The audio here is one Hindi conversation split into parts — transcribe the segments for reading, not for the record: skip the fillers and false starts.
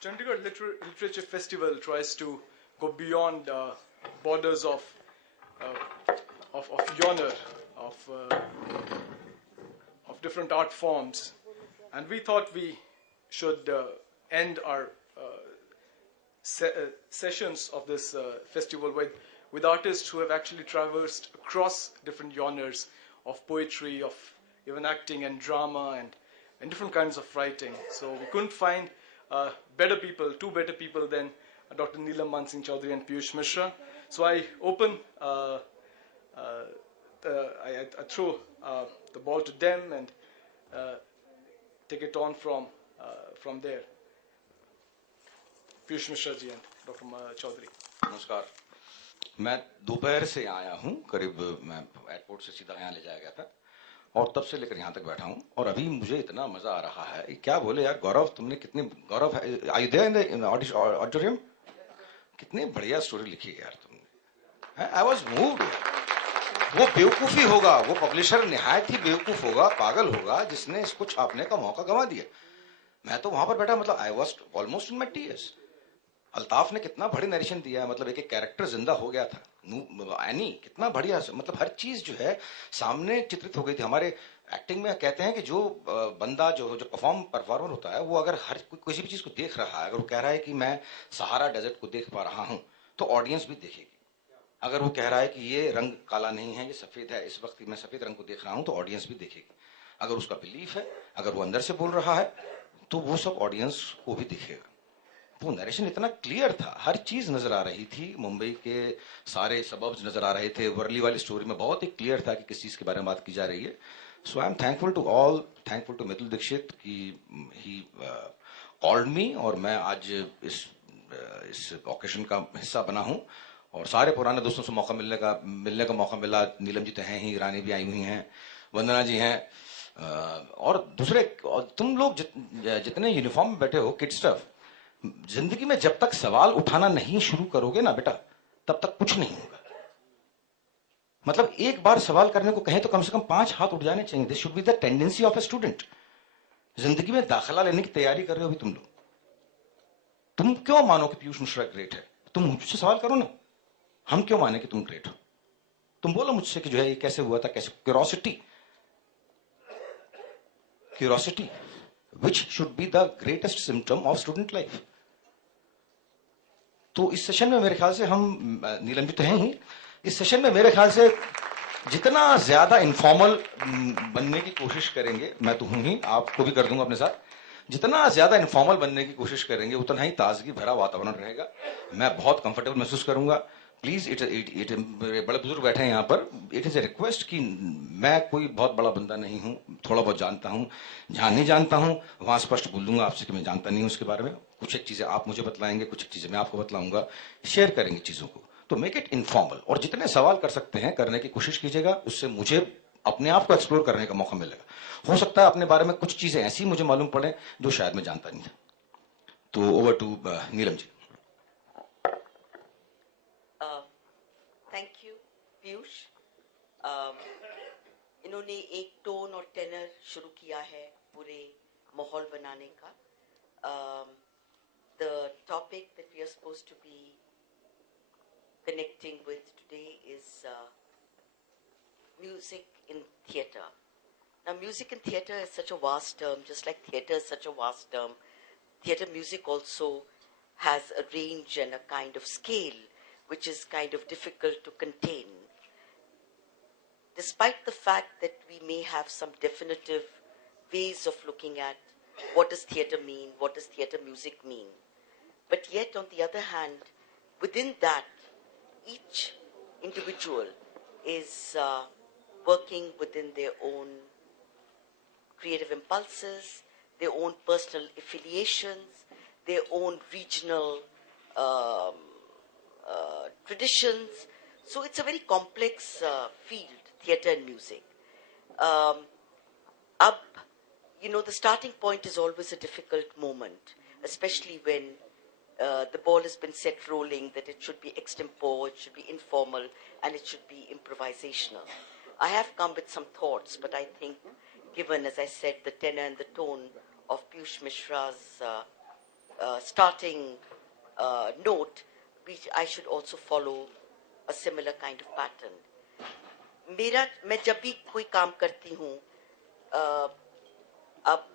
Chandigarh Literature Festival tries to go beyond borders of genre, of different art forms, and we thought we should end our sessions of this festival with artists who have actually traversed across different genres of poetry, of even acting and drama and different kinds of writing. So we couldn't find two better people than Dr. Neelam Mansingh Chaudhary and Piyush Mishra. So I throw the ball to them and take it on from there. Piyush Mishra ji and Dr. Chaudhary. नमस्कार, मैं दोपहर से आया हूँ, करीब मैं एयरपोर्ट से सीधा यहाँ ले जाया गया था और तब से लेकर यहाँ तक बैठा हूँ और अभी मुझे इतना मजा आ रहा है। क्या बोले यार गौरव, तुमने कितनी गौरव आयुध्या इन ऑडिटोरियम कितनी बढ़िया स्टोरी लिखी है यार तुमने। I was moved. वो बेवकूफी होगा, वो पब्लिशर निहायत ही बेवकूफ होगा, पागल होगा जिसने इसको छापने का मौका गंवा दिया। मैं तो वहां पर बैठा, मतलब I was almost in my tears. Altaf ने कितना बड़ी नरेशन दिया है, मतलब एक कैरेक्टर जिंदा हो गया था। एनी कितना बढ़िया, मतलब हर चीज जो है सामने चित्रित हो गई थी। हमारे एक्टिंग में कहते हैं कि जो बंदा जो परफॉर्मर होता है, वो अगर हर किसी भी चीज को देख रहा है, अगर वो कह रहा है कि मैं सहारा डेजर्ट को देख पा रहा हूं, तो ऑडियंस भी देखेगी। अगर वो कह रहा है कि ये रंग काला नहीं है, ये सफेद है, इस वक्त मैं सफेद रंग को देख रहा हूं, तो ऑडियंस भी देखेगी। अगर उसका बिलीफ है, अगर वो अंदर से बोल रहा है, तो वो सब ऑडियंस को भी दिखेगा। वो नरेशन इतना क्लियर था, हर चीज नजर आ रही थी, मुंबई के सारे सबब्स नजर आ रहे थे। वर्ली वाली स्टोरी में बहुत ही क्लियर था कि किस चीज के बारे में बात की जा रही है। So I am thankful to Mitul Dixit कि ही कॉल्ड मी और मैं आज इस ओकेशन का हिस्सा बना हूं और सारे पुराने दोस्तों से मिलने का मौका मिला। नीलम जी तो हैं ही, रानी भी आई हुई हैं, वंदना जी हैं और दूसरे तुम लोग जितने यूनिफॉर्म में बैठे हो, किड स्टफ। जिंदगी में जब तक सवाल उठाना नहीं शुरू करोगे ना बेटा, तब तक कुछ नहीं होगा। मतलब एक बार सवाल करने को कहें तो कम से कम 5 हाथ उठ जाने चाहिए। This should be the tendency of a student. जिंदगी में दाखिला लेने की तैयारी कर रहे हो अभी तुम लोग, तुम क्यों मानो कि पीयूष मिश्रा ग्रेट है? तुम मुझसे सवाल करो ना, हम क्यों माने कि तुम ग्रेट हो? तुम बोलो मुझसे कि जो है ये कैसे हुआ था, कैसे। Curiosity which should be the greatest symptom of student life. तो इस सेशन में मेरे ख्याल से हम, नीलम जी तो हैं ही, इस सेशन में मेरे ख्याल से जितना ज्यादा इनफॉर्मल बनने की कोशिश करेंगे, मैं तो हूं ही, आपको भी कर दूंगा अपने साथ, जितना ज्यादा इनफॉर्मल बनने की कोशिश करेंगे उतना ही ताजगी भरा वातावरण रहेगा। मैं बहुत कंफर्टेबल महसूस करूंगा। प्लीज बड़े बुजुर्ग बैठे हैं यहाँ पर, इट इज ए रिक्वेस्ट कि मैं कोई बहुत बड़ा बंदा नहीं हूं, थोड़ा बहुत जानता हूं, जहां नहीं जानता हूं वहां स्पष्ट बोल दूंगा आपसे कि मैं जानता नहीं हूं उसके बारे में। कुछ एक चीजें आप मुझे बतलाएंगे, कुछ एक चीजें मैं आपको बतलाऊंगा, शेयर करेंगे चीजों को। तो मेक इट इनफॉर्मल और जितने सवाल कर सकते हैं करने की कोशिश कीजिएगा, उससे मुझे अपने आप को एक्सप्लोर करने का मौका मिलेगा। हो सकता है अपने बारे में कुछ चीजें ऐसी मुझे मालूम पड़े जो शायद मैं जानता नहीं था। तो over to Neelam ji. Thank you Piyush. इन्होंने एक टोन और टेनर शुरू किया है पूरे माहौल बनाने का। The topic that we are supposed to be connecting with today is music in theatre. Now, music in theatre is such a vast term, just like theatre is such a vast term. Theatre music also has a range and a kind of scale which is kind of difficult to contain. Despite the fact that we may have some definitive ways of looking at what does theatre mean, what does theatre music mean, but yet on the other hand, within that, each individual is working within their own creative impulses, their own personal affiliations, their own regional traditions. So it's a very complex field, theatre and music. The starting point is always a difficult moment, especially when the ball has been set rolling, that it should be extempore, it should be informal, and it should be improvisational. I have come with some thoughts, but I think, given, as I said, the tenor and the tone of Piyush Mishra's starting note, which I should also follow a similar kind of pattern. मैं जब भी कोई काम करती हूँ, अब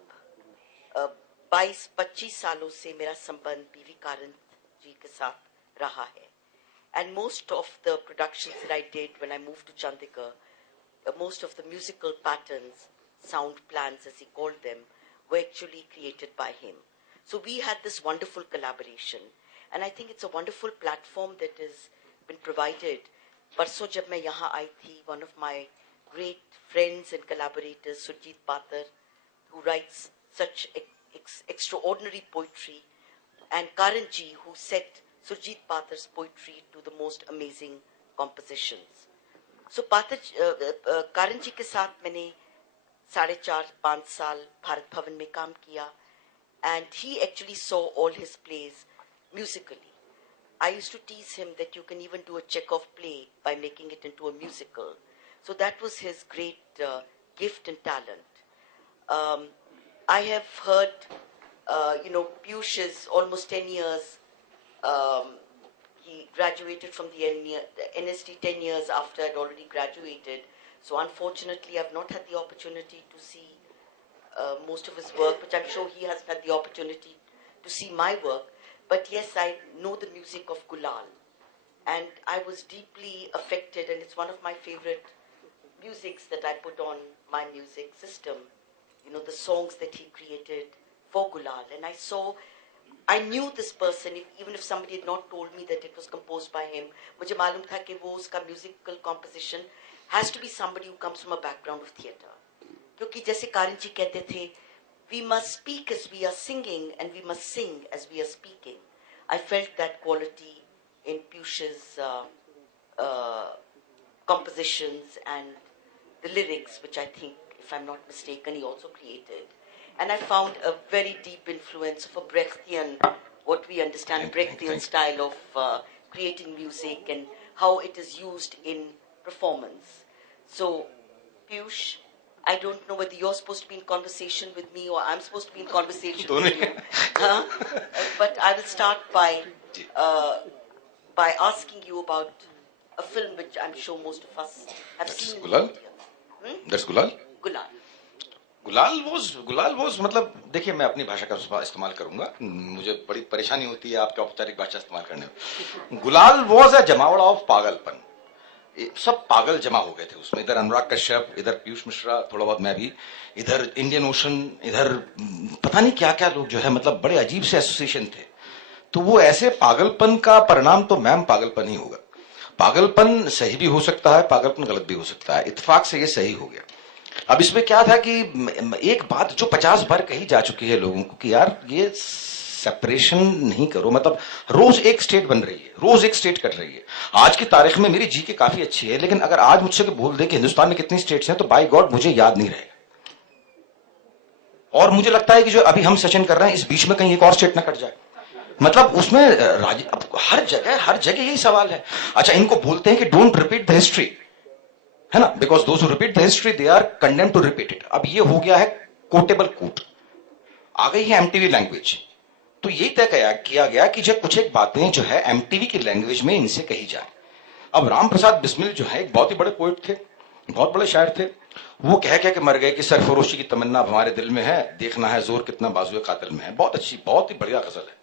22-25 सालों से मेरा संबंध पीवी कारंत जी के साथ रहा है. And most of the productions that I did when I moved to Chandigarh, most of the musical patterns, sound plans as he called them, were actually created by him. So we had this wonderful collaboration. And I think it's a wonderful platform that has been provided. परसों जब मैं यहाँ आई थी, one of my great friends and collaborators, Surjit Pathar, who writes such extraordinary poetry, and Karan ji, who set Surjit Pathar's poetry to the most amazing compositions. So Karan ji के साथ मैंने 4.5-5 साल भारत भवन में काम किया, and he actually saw all his plays musically. I used to tease him that you can even do a Chekhov play by making it into a musical. So that was his great gift and talent. I have heard, Piyush is almost 10 years. He graduated from the NST 10 years after I'd already graduated. So unfortunately, I've not had the opportunity to see most of his work, which I'm sure he hasn't had the opportunity to see my work. But yes, I know the music of Gulal. And I was deeply affected, and it's one of my favorite musics that I put on my music system. The songs that he created for Gulal. And I knew this person, even if somebody had not told me that it was composed by him. मुझे मालूम था कि वो उसका musical composition has to be somebody who comes from a background of theatre. क्योंकि जैसे कारण जी कहते थे, we must speak as we are singing and we must sing as we are speaking. I felt that quality in Piyush's compositions and the lyrics, which I think, if I'm not mistaken, he also created. And I found a very deep influence of a Brechtian, what we understand, Brechtian style of creating music and how it is used in performance. So, Piyush, I don't know whether you're supposed to be in conversation with me or I'm supposed to be in conversation with you. But I will start by asking you about a film which I'm sure most of us have seen. Gulal? That's Gulal? Gulal. गुलाल वॉज मतलब देखिए, मैं अपनी भाषा का इस्तेमाल करूंगा, मुझे बड़ी परेशानी होती है आपके औपचारिक भाषा इस्तेमाल करने में. गुलाल वॉज अ जमावड़ा ऑफ पागलपन. सब पागल जमा हो गए थे उसमें. इधर अनुराग कश्यप, इधर पीयूष मिश्रा, थोड़ा बहुत मैं भी, इधर इंडियन ओशन, इधर पता नहीं क्या क्या लोग जो है, मतलब बड़े अजीब से एसोसिएशन थे. तो वो ऐसे पागलपन का परिणाम तो मैम पागलपन ही होगा. पागलपन सही भी हो सकता है, पागलपन गलत भी हो सकता है. इत्तेफाक से ये सही हो गया. अब इसमें क्या था कि एक बात जो 50 बार कही जा चुकी है लोगों को कि यार ये सेपरेशन नहीं करो. मतलब रोज एक स्टेट बन रही है, रोज एक स्टेट कट रही है. आज की तारीख में मेरी जीके काफी अच्छी है, लेकिन अगर आज मुझसे बोल दे कि हिंदुस्तान में कितनी स्टेट्स हैं, तो बाय गॉड मुझे याद नहीं रहेगा. और मुझे लगता है कि जो अभी हम सेशन कर रहे हैं, इस बीच में कहीं एक और स्टेट ना कट जाए. मतलब उसमें हर जगह यही सवाल है. अच्छा, इनको बोलते हैं कि डोंट रिपीट द हिस्ट्री, है ना, because those who repeat the history they are condemned to repeat it. अब ये हो गया है कोटेबल कोट, आ गई है एमटीवी लैंग्वेज. तो यही तय किया गया कि जब कुछ एक बातें जो है एमटीवी की लैंग्वेज में इनसे कही जाए. अब राम प्रसाद बिस्मिल जो है एक बहुत ही बड़े पोइट थे, बहुत बड़े शायर थे. वो कह के मर गए कि सरफरोशी की तमन्ना अब हमारे दिल में है, देखना है जोर कितना बाजुए कातिल में है. बहुत अच्छी, बहुत ही बढ़िया गजल है.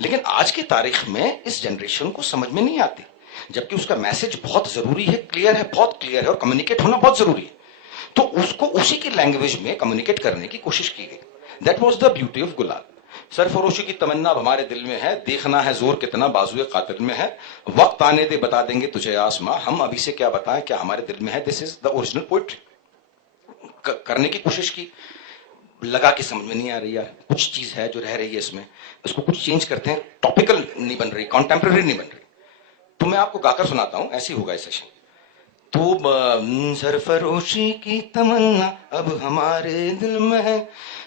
लेकिन आज की तारीख में इस जनरेशन को समझ में नहीं आती, जबकि उसका मैसेज बहुत जरूरी है, क्लियर है, बहुत क्लियर है, और कम्युनिकेट होना बहुत जरूरी है. तो उसको उसी की लैंग्वेज में कम्युनिकेट करने की कोशिश की गई. That was the beauty of गुलाल. सरफरोशी की तमन्ना अब हमारे दिल में है, देखना है जोर कितना बाजुए कातिल में है, वक्त आने दे बता देंगे तुझे आसमां, हम अभी से क्या बताएं क्या हमारे दिल में है. This is the original poetry. करने की कोशिश की, लगा कि समझ में नहीं आ रही यार, कुछ चीज है जो रह रही है इसमें, इसको कुछ चेंज करते हैं. टॉपिकल नहीं बन रही, कॉन्टेम्पररी नहीं बन रही. तो मैं आपको गाकर सुनाता हूं, ऐसे ही होगा सेशन. तो सरफरोशी की तमन्ना अब हमारे दिल में है,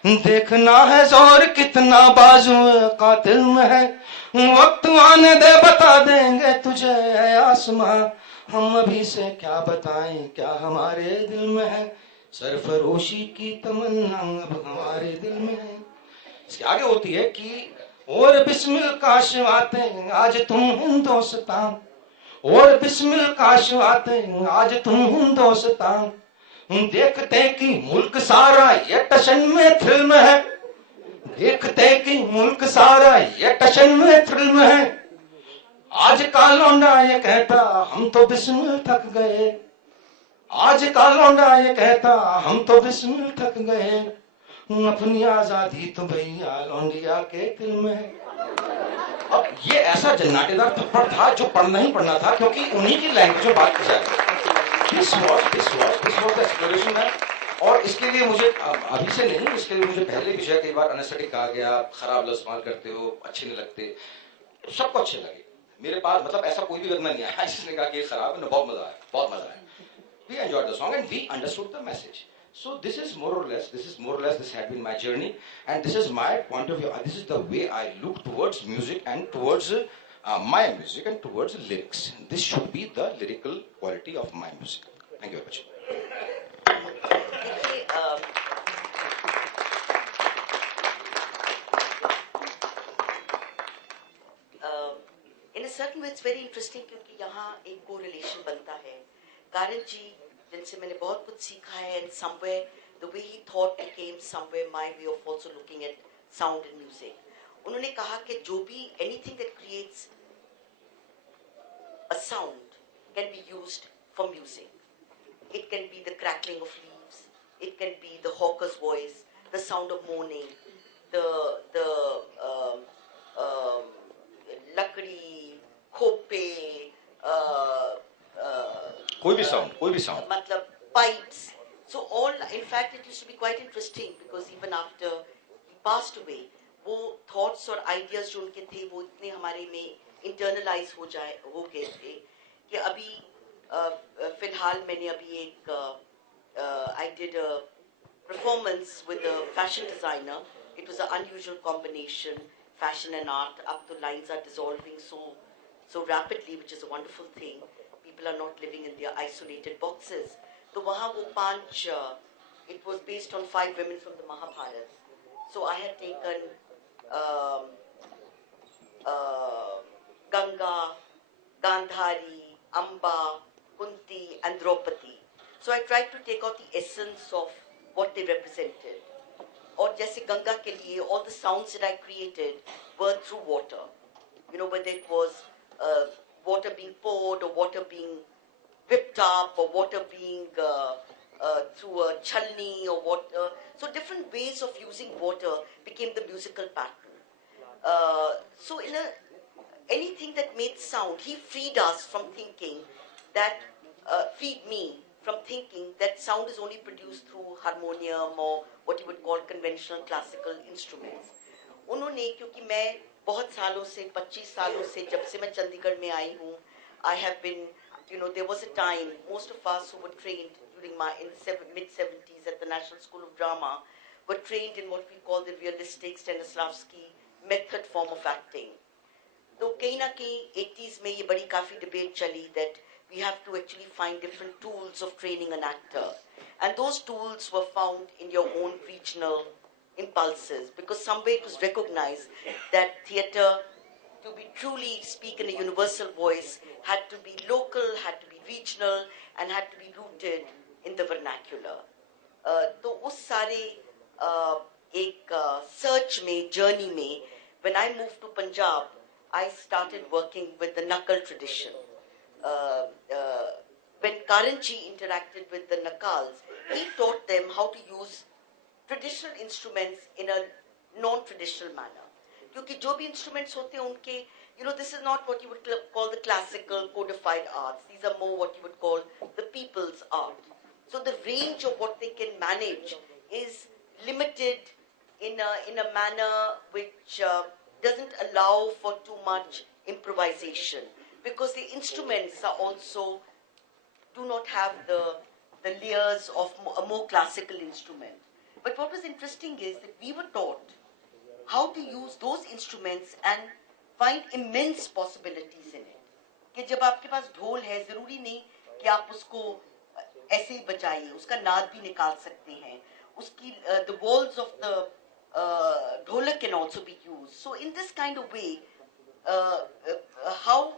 देखना है जोर कितना बाजू कातिल में है, वक्त आने दे बता देंगे तुझे आसमां, हम अभी से क्या बताएं क्या हमारे दिल में है, सरफरोशी की तमन्ना अब हमारे दिल में है. इसके आगे होती है कि और बिस्मिल काश आते आज तुम हिंदुस्तान, और बिस्मिल काश आते आज तुम हिंदुस्तान, देखते कि मुल्क सारा ये टशन में फिल्म है, देखते कि मुल्क सारा ये टशन में फिल्म है, आज का लौंडा ये कहता हम तो बिस्मिल थक गए, आज का लौंडा ये कहता हम तो बिस्मिल थक गए, अपनी आजादी तो भैया लौंडिया के दिल में है। अब ये ऐसा जन्नाटेदार थप्पड़ था जो पढ़ना ही पढ़ना था, क्योंकि उन्हीं की लैंग्वेज में बात की जाए। दिस वाज द एक्सप्लोरेशन है। और इसके लिए मुझे अभी से नहीं, इसके लिए मुझे पहले भी जो है कई बार अनएस्थेटिक कहा गया, खराब लफ्ज इस्तेमाल करते हो, अच्छे नहीं लगते, सबको अच्छे लगे। मेरे पास मतलब ऐसा कोई भी बंदा नहीं आया जिसने कहा कि ये खराब है, बहुत मजा आया, बहुत मजा आया। We enjoyed the song and we understood the message. So this is more or less, this had been my journey, and this is my point of view. This is the way I look towards music and towards my music and towards lyrics. This should be the lyrical quality of my music. Thank you very much. In a certain way, it's very interesting क्योंकि यहाँ एक correlation बनता है. Karan ji, जिनसे मैंने बहुत कुछ सीखा है, and somewhere the way he thought became somewhere my way of also looking at sound and music. उन्होंने कहा कि जो भी anything that creates a sound can be used for music. It can be the crackling of leaves, it can be the hawker's voice, the sound of mourning, the lakdi, khope, कोई भी sound. मतलब pipes. So all, in fact, it used to be quite interesting because even after he passed away, वो thoughts और ideas जो उनके थे वो इतने हमारे में internalize हो गए थे कि अभी फिलहाल मैंने अभी एक I did a performance with a fashion designer. It was an unusual combination, fashion and art. Up the lines are dissolving so rapidly, which is a wonderful thing. People are not living in their isolated boxes. So वहाँ वो पांच, it was based on 5 women from the Mahabharata. So I had taken Ganga, Gandhari, Amba, Kunti and Draupadi. So I tried to take out the essence of what they represented. Or जैसे गंगा के लिए, all the sounds that I created were through water. You know, whether it was water being poured or water being whipped up or water being through a chalni or water. So different ways of using water became the musical pattern. So in anything that made sound, he freed us from thinking that, freed me from thinking that sound is only produced through harmonium or what you would call conventional classical instruments. उन्होंने, क्योंकि मैं बहुत सालों से 25 सालों से जब से मैं चंडीगढ़ में आई हूँ, I have been, you know, there was a time most of us who were trained during my mid-70s at the National School of Drama were trained in what we call the realistic Stanislavski method form of acting. तो कहीं ना कहीं 80s में ये बड़ी काफी debate चली that we have to actually find different tools of training an actor, and those tools were found in your own regional impulses, because somewhere it was recognized that theatre, to be truly speak in a universal voice, had to be local, had to be regional, and had to be rooted in the vernacular. तो उस सारे एक search में, journey में, when I moved to Punjab, I started working with the Nakal tradition. When Karanji interacted with the Nakals, he taught them how to use traditional instruments in a non-traditional manner. क्योंकि जो भी instruments होते हैं उनके, you know, this is not what you would call the classical codified arts. These are more what you would call the people's art. So the range of what they can manage is limited in a manner which doesn't allow for too much improvisation, because the instruments are also do not have the layers of a more classical instrument. But what was interesting is that we were taught how to use those instruments and find immense possibilities in it. कि जब आपके पास ढोल है, जरूरी नहीं कि आप उसको ऐसे ही बजाइए, उसका नाद भी निकाल सकते हैं. उसकी the walls of the dholak can also be used. So in this kind of way, how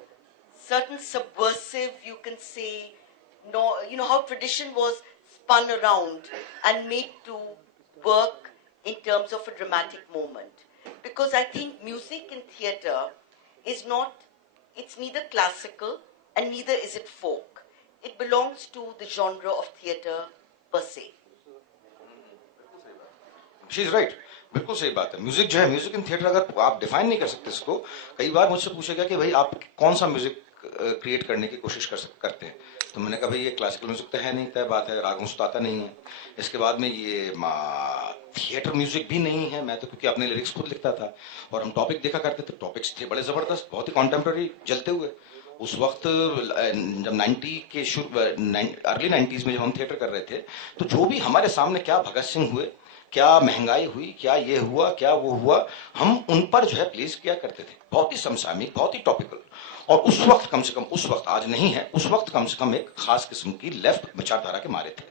certain subversive, you can say, no, you know, how tradition was spun around and made to work in terms of a dramatic moment. Because I think music in theatre is not, it's neither classical and neither is it folk. It belongs to the genre of theatre per se. She is right, बिल्कुल सही बात है। म्यूजिक जो है, म्यूजिक इन थिएटर अगर आप डिफाइन नहीं कर सकते इसको, कई बार मुझसे पूछा गया कि भाई आप कौन सा म्यूजिक क्रिएट करने की कोशिश करते हैं, तो मैंने कहा भाई ये क्लासिकल म्यूजिक तो है नहीं, तय बात है, रागों से तो आता नहीं है। इसके बाद में ये थिएटर म्यूजिक भी नहीं है। मैं तो क्योंकि अपने लिरिक्स खुद लिखता था और हम टॉपिक देखा करते थे, टॉपिक्स थे बड़े जबरदस्त, बहुत ही कॉन्टेम्प्रेरी चलते हुए। उस वक्त जब 90 के अर्ली 90s में जब हम थिएटर कर रहे थे, तो जो भी हमारे सामने क्या भगत सिंह हुए, क्या महंगाई हुई, क्या ये हुआ, क्या वो हुआ, हम उन पर जो है प्लेस किया करते थे, बहुत ही समसामयिक, बहुत ही टॉपिकल। और उस वक्त कम से कम, उस वक्त, आज नहीं है, उस वक्त कम से कम एक खास किस्म की लेफ्ट विचारधारा के मारे थे।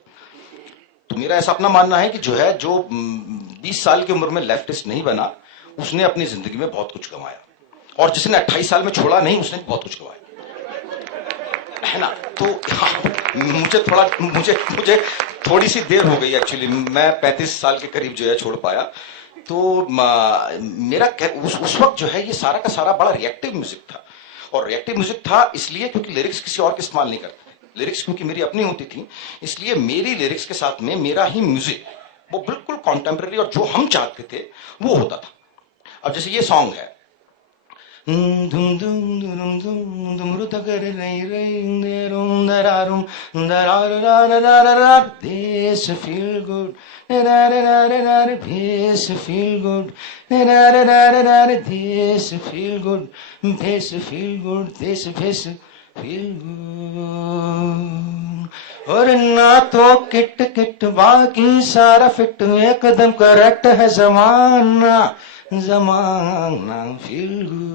तो मेरा ऐसा अपना मानना है कि जो है, जो 20 साल की उम्र में लेफ्टिस्ट नहीं बना, उसने अपनी जिंदगी में बहुत कुछ गंवाया, और जिसने 28 साल में छोड़ा नहीं, उसने बहुत कुछ गंवाया, है ना। तो मुझे थोड़ी सी देर हो गई एक्चुअली, मैं 35 साल के करीब जो है छोड़ पाया। तो मेरा उस वक्त जो है ये सारा का सारा बड़ा रिएक्टिव म्यूजिक था, और रिएक्टिव म्यूजिक था इसलिए क्योंकि लिरिक्स किसी और के इस्तेमाल नहीं करते थे, लिरिक्स क्योंकि मेरी अपनी होती थी, इसलिए मेरी लिरिक्स के साथ में मेरा ही म्यूजिक वो बिल्कुल कॉन्टेम्प्रेरी और जो हम चाहते थे वो होता था। अब जैसे ये सॉन्ग है, This feel good, this feel good, this feel good, this feel good, this feel good। और ना तो किट किट बाकी सारा फिट, एकदम करेक्ट है जमाना, जमाना फील गुड।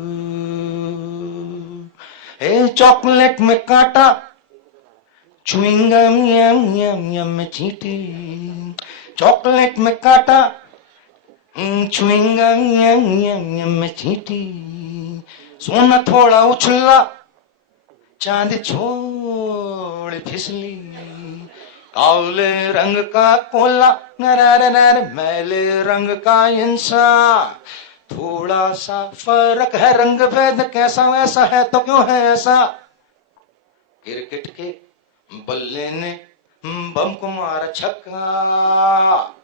ए चॉकलेट में कांटा, च्युइंगम यम यम यम में चींटी, चॉकलेट में कांटा, च्युइंगम यम यम यम में चींटी। सोना थोड़ा उछला, चांदी छोड़ फिसली, काले रंग का कोला, मैले रंग का इंसान, थोड़ा सा फर्क है रंग भेद, कैसा वैसा है तो क्यों है ऐसा। क्रिकेट के बल्ले ने बम को मारा छक्का,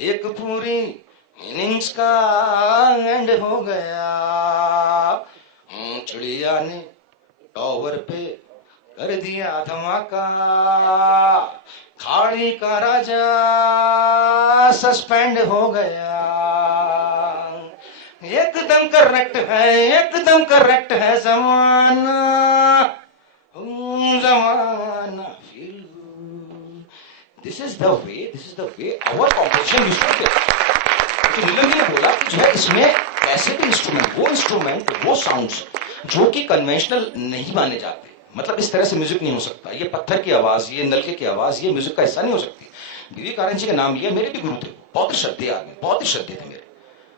एक पूरी इनिंग्स का एंड हो गया। चिड़िया ने टावर पे कर दिया धमाका, खाड़ी का राजा सस्पेंड हो गया। एकदम करेक्ट है, एकदम करेक्ट है जमाना, जमाना feel good. This is the way our composition used to be. तो नीलम ने बोला कि जो है इसमें ऐसे भी इंस्ट्रूमेंट, वो साउंड्स जो कि कन्वेंशनल नहीं माने जाते, मतलब इस तरह से म्यूजिक नहीं हो सकता, ये पत्थर की आवाज, ये नलके की आवाज, ये म्यूजिक का हिस्सा नहीं हो सकती। विवेकानंद जी का नाम लिया, मेरे भी गुरु थे, बहुत ही श्रद्धेय आदमी, बहुत ही श्रद्धेय थे मेरे।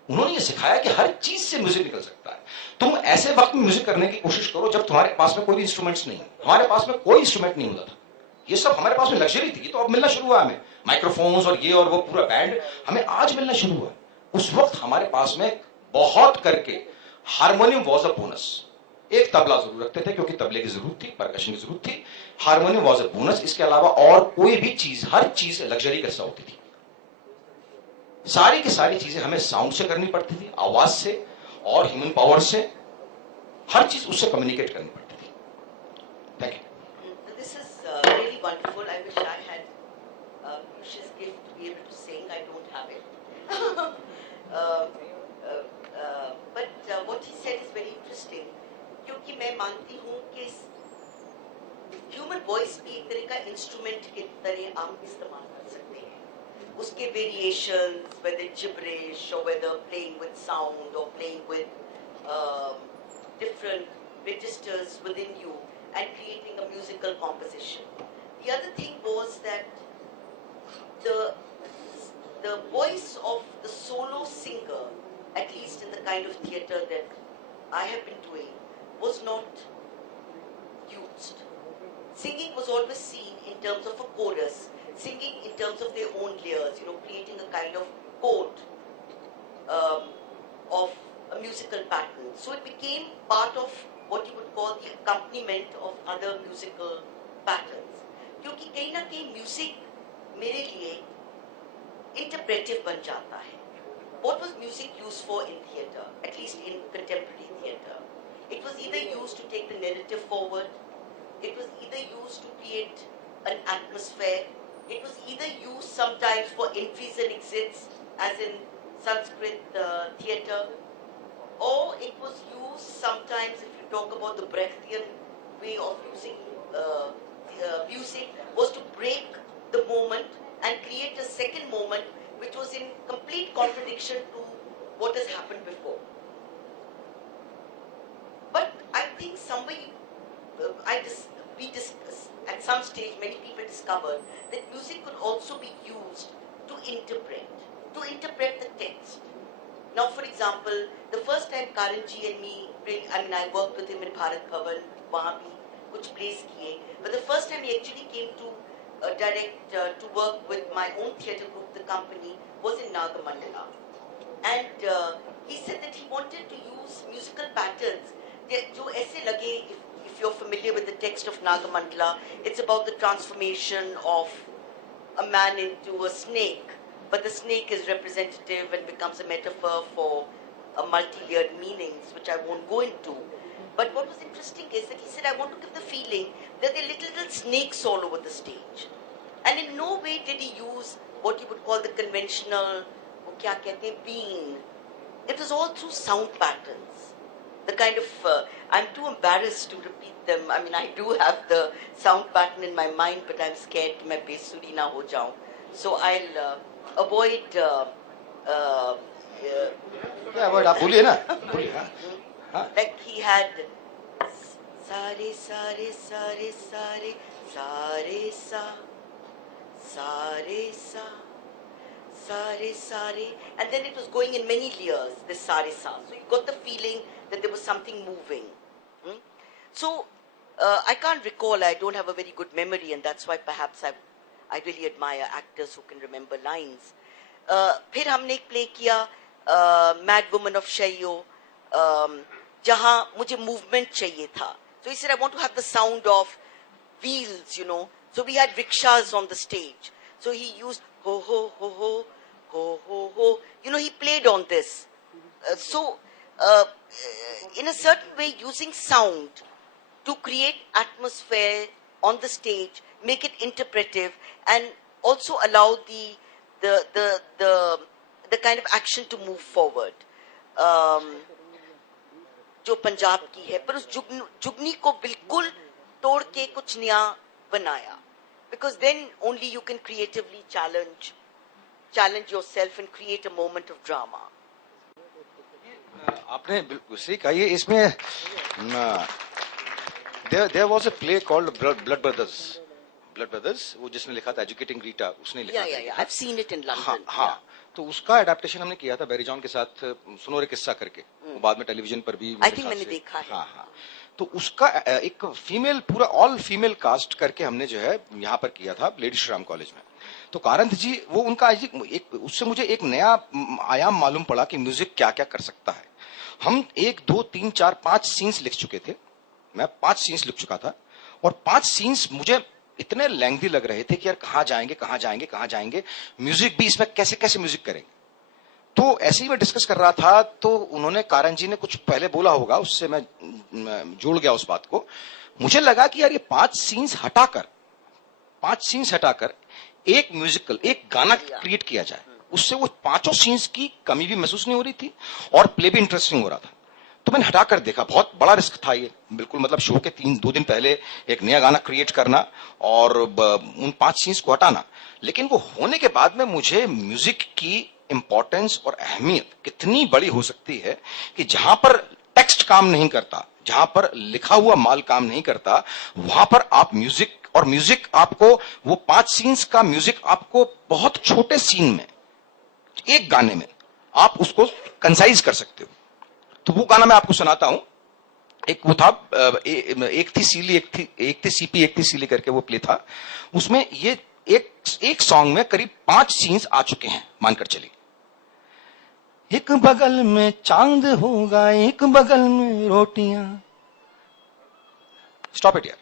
उन्होंने ये सिखाया कि हर चीज से म्यूजिक निकल सकता है। तुम ऐसे वक्त में म्यूजिक करने की कोशिश करो जब तुम्हारे पास में कोई भी इंस्ट्रूमेंट्स नहीं है। हमारे पास में कोई इंस्ट्रूमेंट नहीं होता था, ये सब हमारे पास में लग्जरी थी, तो अब मिलना शुरू हुआ हमें, माइक्रोफोन्स और ये और वो पूरा बैंड हमें आज मिलना शुरू हुआ। उस वक्त हमारे पास में बहुत करके हारमोनियम वॉज अ बोनस। एक तबला जरूर रखते थे क्योंकि तबले की जरूरत थी, परकशन की जरूरत थी, हारमोनियम वॉज अ बोनस। इसके अलावा और कोई भी चीज, हर चीज लग्जरी का हिस्सा होती थी। सारी की सारी चीजें हमें साउंड से करनी पड़ती थी, आवाज से और ह्यूमन पावर से, हर चीज उससे कम्युनिकेट करनी पड़ती थी। Thank you. This is really wonderful. I wish I had Piyush's gift to be able to sing. I don't have it. But what he said is very interesting. क्योंकि मैं मानती हूँ कि ह्यूमन वॉइस भी एक तरह का इंस्ट्रूमेंट के तरह हम इस्तेमाल कर सकते हैं। उसके variations, whether gibberish or whether playing with sound or playing with different registers within you and creating a musical composition. The other thing was that the voice of the solo singer, at least in the kind of theatre that I have been doing, was not used. Singing was always seen in terms of a chorus, singing in terms of their own layers, creating a kind of code of a musical pattern. So it became part of what you would call the accompaniment of other musical patterns. क्योंकि कहीं ना कहीं म्यूजिक मेरे लिए इंटरप्रेटिव बन जाता है. What was music used for in theatre, at least in contemporary theatre? It was either used to take the narrative forward, it was either used to create an atmosphere, it was either used sometimes for entries and exits, as in Sanskrit theatre, or it was used sometimes, if you talk about the Brechtian way of using music, was to break the moment and create a second moment which was in complete contradiction to what has happened before. But I think at some stage many people discovered that music could also be used to interpret the text. Now, for example, the first time Karanji and me, I worked with him in Bharat Bhavan, wahan bhi kuch plays kiye. But the first time he actually came to to work with my own theatre group, the company, was in Nagamandala. And he said that he wanted to use musical patterns. Jo aise lage, if you're familiar with the text of Nagamandala, it's about the transformation of a man into a snake. But the snake is representative and becomes a metaphor for a multi-layered meanings, which I won't go into. But what was interesting is that he said, I want to give the feeling that there are little snakes all over the stage. And in no way did he use what you would call the conventional, bean. It was all through sound patterns. The kind of, I'm too embarrassed to repeat them. I mean, I do have the sound pattern in my mind, but I'm scared मैं बेसुरी ना हो जाऊं. So I'll avoid. avoid आप बोलिए ना, बोलिए हाँ. Like he had sare sare sare sare sare sa sare sa sare sare, and then it was going in many layers, this sare sa. So you got the feeling that there was something moving. So I can't recall, I don't have a very good memory, and that's why perhaps I really admire actors who can remember lines. फिर हमने एक प्ले किया Mad Woman of Shayo, जहाँ मुझे movement चाहिए था. So he said, I want to have the sound of wheels, So we had rickshaws on the stage. So he used ho ho ho ho ho ho ho. He played on this. So in a certain way, using sound to create atmosphere on the stage, make it interpretive, and also allow the kind of action to move forward. जो पंजाब की है, पर उस जुगनी को बिल्कुल तोड़ के कुछ नया बनाया. Because then only you can creatively challenge yourself and create a moment of drama. आपने बिल्कुल सही कहा. ये इसमें there was a play called Blood Brothers. वो जिसने लिखा था Educating Rita, उसने लिखा था. Yeah. I've seen it in London. हाँ. तो उसका एडेप्टेशन हमने किया था बैरी जॉन के साथ, सुनो रे किस्सा करके. वो बाद में टेलीविजन पर भी I think मैंने देखा है. हाँ. तो उसका एक फीमेल, पूरा ऑल फीमेल कास्ट करके हमने जो है यहाँ पर किया था लेडी श्री राम कॉलेज में. तो कारंत जी, वो उनका उससे मुझे एक नया आयाम मालूम पड़ा कि म्यूजिक क्या क्या कर सकता है. हम 1 2 3 4 5 सीन्स लिख चुके थे. मैं 5 सीन्स लिख चुका था, और 5 सीन्स मुझे इतने लेंथी लग रहे थे कि यार कहाँ जाएंगे, म्यूजिक भी इसमें कैसे म्यूजिक करेंगे. तो ऐसे ही मैं डिस्कस कर रहा था, तो उन्होंने, कारण जी ने कुछ पहले बोला होगा, उससे मैं जोड़ गया उस बात को. मुझे लगा कि यार ये 5 सीन्स हटाकर एक म्यूजिकल, एक गाना क्रिएट किया जाए. उससे वो 5 सीन्स की कमी भी महसूस नहीं हो रही थी और प्ले भी इंटरेस्टिंग हो रहा था. तो मैंने हटाकर देखा. बहुत बड़ा रिस्क था ये, बिल्कुल. मतलब शो के 2 दिन पहले एक नया गाना क्रिएट करना और उन 5 सीन्स को हटाना. लेकिन वो होने के बाद में मुझे म्यूजिक की इंपॉर्टेंस और अहमियत कितनी बड़ी हो सकती है कि जहां पर टेक्स्ट काम नहीं करता, जहां पर लिखा हुआ माल काम नहीं करता, वहां पर आप म्यूजिक आपको वो 5 सीन्स का म्यूजिक आपको बहुत छोटे सीन में एक गाने में आप उसको कंसाइज कर सकते हो। तो वो गाना मैं आपको सुनाता हूं। एक वो था, एक थी सीली, एक थी सीपी, एक थी सीली करके वो प्ले था। उसमें ये एक सॉन्ग में करीब 5 सीन्स आ चुके हैं, मानकर चलिए। एक बगल में चांद होगा, एक बगल में रोटियां। स्टॉप इट यार।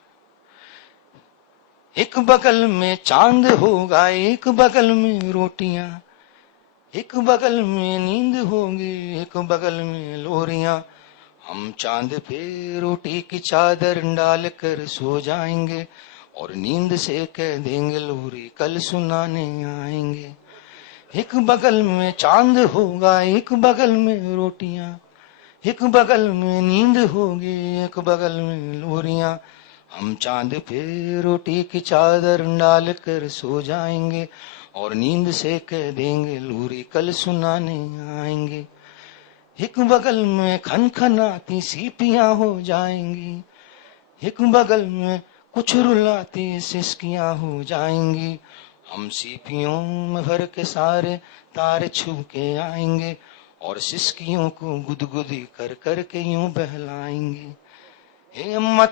एक बगल में चांद होगा, एक बगल में रोटियां, एक बगल में नींद होगी, एक बगल में लोरियां। हम चांद पे रोटी की चादर डाल कर सो जाएंगे और नींद से कह देंगे लोरी कल सुनाने आएंगे। एक बगल में चांद होगा, एक बगल में रोटियां, एक बगल में नींद होगी, एक बगल में लोरियां। हम चांद पे रोटी की चादर डाल कर सो जाएंगे और नींद से कह देंगे लोरी कल सुनाने आएंगे। एक बगल में खनखनाती सीपियां हो जाएंगी, एक बगल में कुछ रुलाती सिसकियां हो जाएंगी। हम सीपियों में भर के सारे तारे छू के आएंगे और सिसकियों को गुदगुदी कर कर के यूं बहलाएंगे। हे अम्मा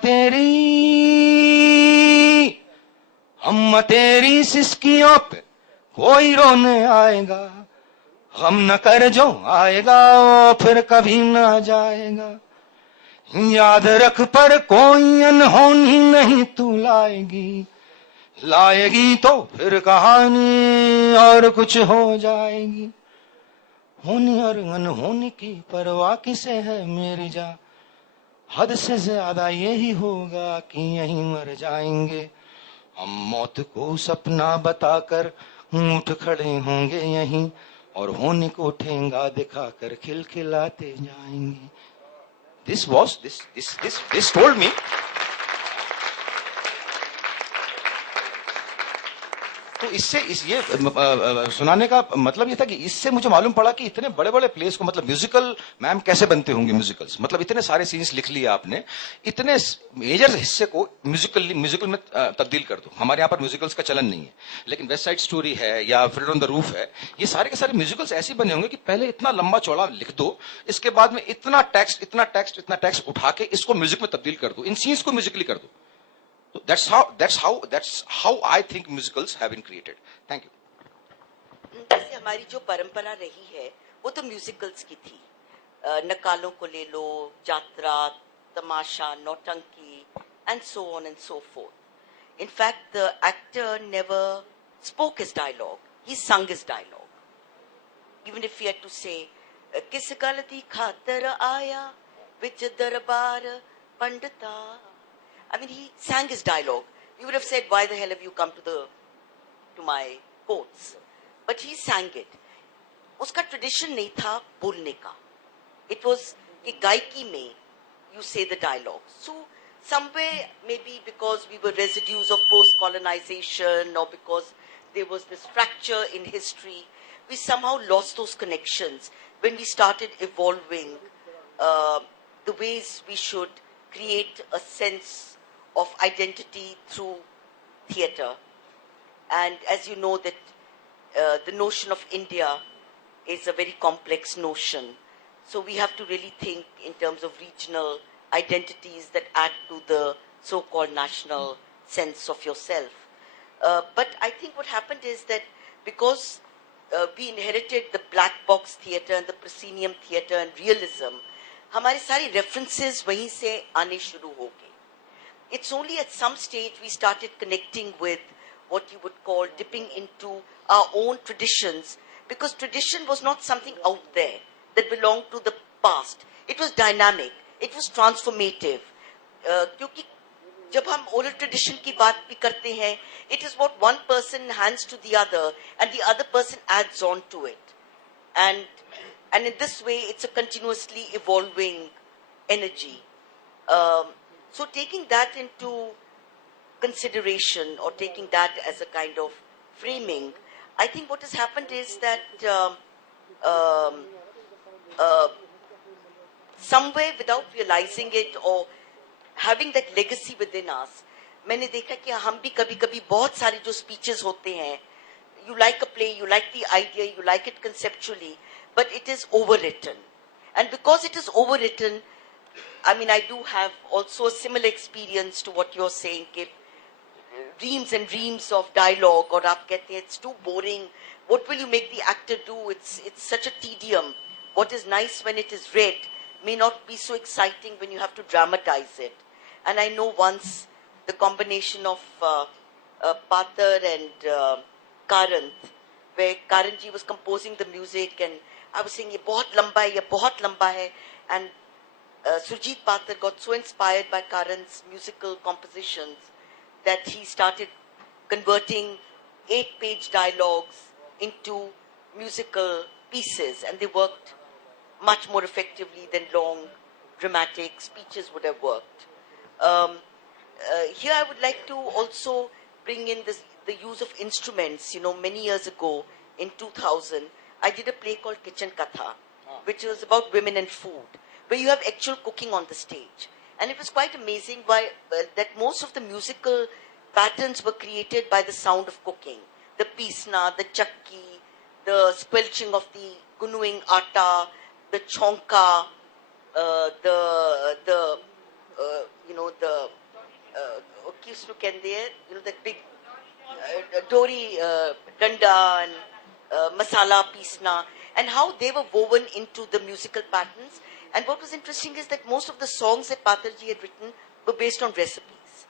तेरी सिसकियों पे कोई रोने आएगा, गम न कर जो आएगा फिर कभी न जाएगा। याद रख पर कोई अनहोनी नहीं तू लाएगी, लाएगी तो फिर कहानी और कुछ हो जाएगी। होनी और अनहोनी की परवाह किसे है मेरी जान, हद से ज्यादा यही होगा कि यहीं मर जाएंगे। हम मौत को सपना बताकर उठ खड़े होंगे यहीं और होने को ठेंगा दिखाकर खिलखिलाते जाएंगे। This told me तो इससे ये सुनाने का मतलब ये था कि इससे मुझे मालूम पड़ा कि इतने बड़े बड़े प्लेस को, मतलब म्यूजिकल मैम कैसे बनते होंगे म्यूजिकल्स, मतलब इतने सारे सीन्स लिख लिए आपने, इतने मेजर हिस्से को म्यूजिकल में तब्दील कर दो। हमारे यहाँ पर म्यूजिकल्स का चलन नहीं है, लेकिन वेस्ट साइड स्टोरी है या फ्रेड ऑन द रूफ है, ये सारे के सारे म्यूजिकल्स ऐसे बने होंगे कि पहले इतना लंबा चौड़ा लिख दो, इसके बाद में इतना टेक्स्ट उठा के इसको म्यूजिक में तब्दील कर दो, इन सीन्स को म्यूजिकली कर दो। So that's how I think musicals have been created. Thank you. जैसे हमारी जो परंपरा रही है वो तो म्यूजिकल्स की थी। नकालों को ले लो, जात्रा, तमाशा, नौटंकी, and so on and so forth. In fact, the actor never spoke his dialogue; he sung his dialogue. Even if he had to say, "किस गलती खातर आया विच दरबार Pandita." I mean, he sang his dialogue. You would have said, "Why the hell have you come to my courts?" But he sang it. उसका tradition नहीं था बोलने का. It was कि गायकी में you say the dialogue. So somewhere, maybe because we were residues of post-colonization or because there was this fracture in history, we somehow lost those connections when we started evolving the ways we should create a sense of identity through theatre. And as you know that the notion of India is a very complex notion. So we have to really think in terms of regional identities that add to the so-called national sense of yourself. But I think what happened is that because we inherited the black box theatre and the proscenium theatre and realism, हमारे सारी references वहीं से आने शुरू हो गए. It's only at some stage we started connecting with what you would call dipping into our own traditions, because tradition was not something out there that belonged to the past. It was dynamic. It was transformative. क्योंकि जब हम oral tradition की बात भी करते हैं, it is what one person hands to the other and the other person adds on to it. And in this way, it's a continuously evolving energy. So taking that into consideration or taking that as a kind of framing, I think what has happened is that somewhere without realizing it or having that legacy within us, मैंने देखा कि हम भी कभी-कभी बहुत सारे जो speeches होते हैं, you like a play, you like the idea, you like it conceptually, but it is overwritten. And because it is overwritten, I mean, I do have also a similar experience to what you're saying, Kip. Reams and reams of dialogue, or aap kehte hain, it's too boring. What will you make the actor do? It's such a tedium. What is nice when it is read may not be so exciting when you have to dramatize it. And I know once the combination of Patar and Karanth, where Karanji was composing the music, and I was saying, ye bahut lamba hai, and Surjit Patar got so inspired by Karanth's musical compositions that he started converting 8-page dialogues into musical pieces, and they worked much more effectively than long dramatic speeches would have worked. Here I would like to also bring in the use of instruments. You know, many years ago, in 2000, I did a play called Kitchen Katha, which was about women and food, where you have actual cooking on the stage. And it was quite amazing that most of the musical patterns were created by the sound of cooking. The pisna, the chakki, the squelching of the gunuing atta, the chonka, that big dori danda and masala pisna, and how they were woven into the musical patterns. And what was interesting is that most of the songs that Patarji had written were based on recipes.